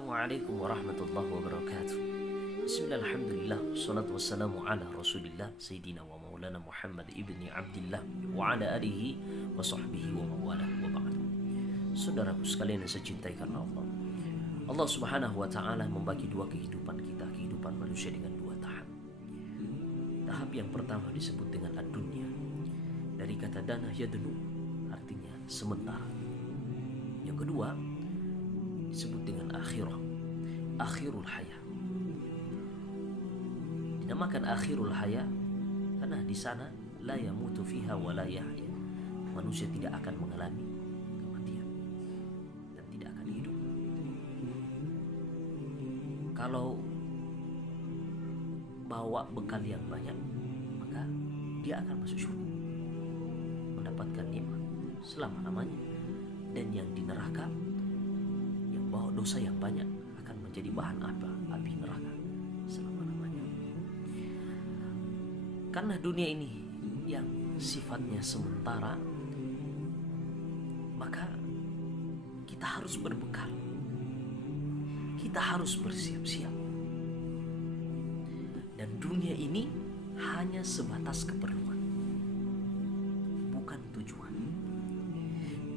Assalamualaikum warahmatullahi wabarakatuh. Bismillah, alhamdulillah, salatu wassalamu ala rasulillah Sayyidina wa maulana Muhammad ibni Abdillah wa ala alihi wa sahbihi wa mawala wa ba'du. Saudaraku sekalian yang saya cintai karena Allah, Allah subhanahu wa ta'ala membagi dua kehidupan kita, kehidupan manusia dengan dua tahap. Tahap yang pertama disebut dengan ad-dunya, dari kata dana yadnu, artinya sementara. Yang kedua disebut dengan akhirah, akhirul hayah. Dinamakan akhirul hayah karena di sana la yamutu fiha wa la yahya. Manusia tidak akan mengalami kematian dan tidak akan hidup. Kalau bawa bekal yang banyak, maka dia akan masuk surga, mendapatkan nikmat selama-lamanya. Dan yang di neraka, bawa dosa yang banyak, akan menjadi bahan api neraka selama-lamanya. Karena dunia ini yang sifatnya sementara, maka kita harus berbekal, kita harus bersiap-siap. Dan dunia ini hanya sebatas keperluan, bukan tujuan.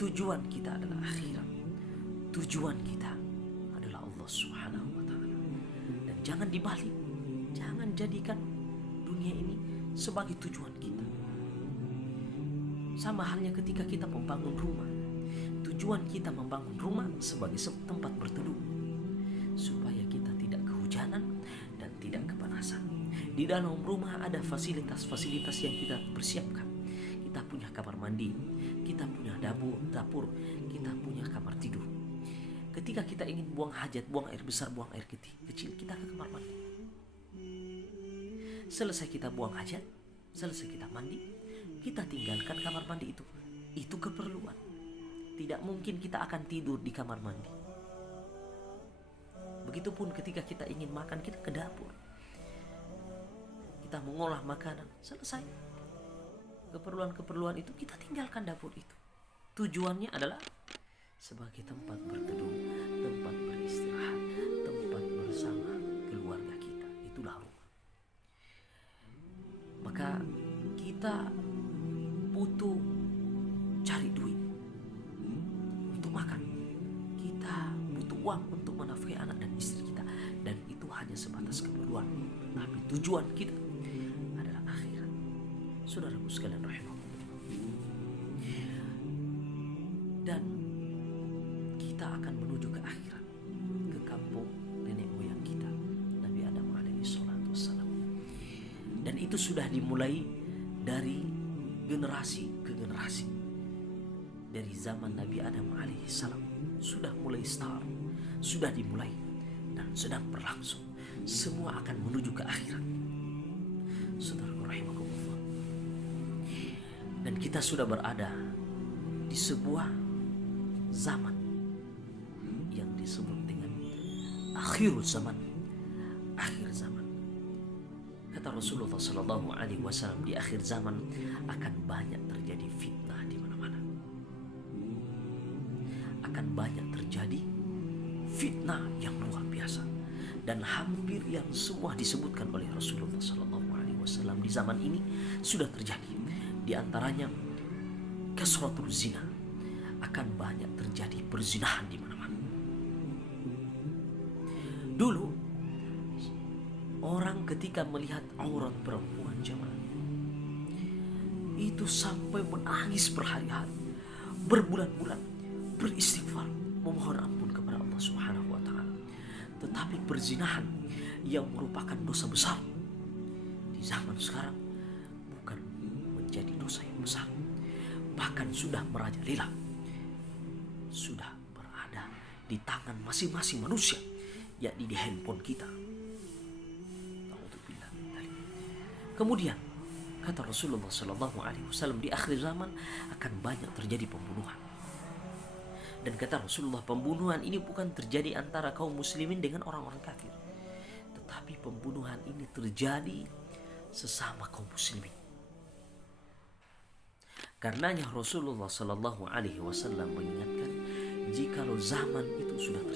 Tujuan kita adalah akhirat. Tujuan kita adalah Allah subhanahu wa ta'ala. Dan jangan dibalik, jangan jadikan dunia ini sebagai tujuan kita. Sama halnya ketika kita membangun rumah, tujuan kita membangun rumah sebagai tempat berteduh, supaya kita tidak kehujanan dan tidak kepanasan. Di dalam rumah ada fasilitas-fasilitas yang kita persiapkan. Kita punya kamar mandi, kita punya dapur, kita punya kamar tidur. Ketika kita ingin buang hajat, buang air besar, buang air kecil, kita ke kamar mandi. Selesai kita buang hajat, selesai kita mandi, kita tinggalkan kamar mandi itu. Itu keperluan. Tidak mungkin kita akan tidur di kamar mandi. Begitupun ketika kita ingin makan, kita ke dapur. Kita mengolah makanan, selesai. Keperluan-keperluan itu kita tinggalkan dapur itu. Tujuannya adalah sebagai tempat berteduh, tempat beristirahat, tempat bersama keluarga kita. Itulah rumah. Maka kita butuh cari duit untuk makan. Kita butuh uang untuk menafkahi anak dan istri kita. Dan itu hanya sebatas keperluan. Tapi tujuan kita adalah akhirat. Saudaraku sekalian rahimahullah. Dan kita akan menuju ke akhirat, ke kampung nenek moyang kita, Nabi Adam alaihi salatu wassalam. Dan itu sudah dimulai dari generasi ke generasi. Dari zaman Nabi Adam alaihi salam sudah mulai start, sudah dimulai dan sedang berlangsung. Semua akan menuju ke akhirat. Saudaraku rahimakumullah. Dan kita sudah berada di sebuah zaman yang disebut dengan akhirul zaman, akhir zaman. Kata Rasulullah sallallahu alaihi wasallam, di akhir zaman akan banyak terjadi fitnah di mana-mana. Akan banyak terjadi fitnah yang luar biasa. Dan hampir yang semua disebutkan oleh Rasulullah sallallahu alaihi wasallam di zaman ini sudah terjadi. Di antaranya kasratul zina, akan banyak terjadi perzinahan di mana-mana. Dulu orang ketika melihat aurat perempuan jemaah itu sampai menangis berhari-hari, berbulan-bulan, beristighfar, memohon ampun kepada Allah Subhanahu wa taala. Tetapi perzinahan yang merupakan dosa besar di zaman sekarang bukan menjadi dosa yang besar, bahkan sudah merajalela, sudah berada di tangan masing-masing manusia, yakni di handphone kita. Kemudian kata Rasulullah sallallahu alaihi wasallam, di akhir zaman akan banyak terjadi pembunuhan. Dan kata Rasulullah, pembunuhan ini bukan terjadi antara kaum muslimin dengan orang-orang kafir, tetapi pembunuhan ini terjadi sesama kaum muslimin. Karenanya Rasulullah sallallahu alaihi wasallam mengingatkan, jikalau zaman itu sudah terjadi,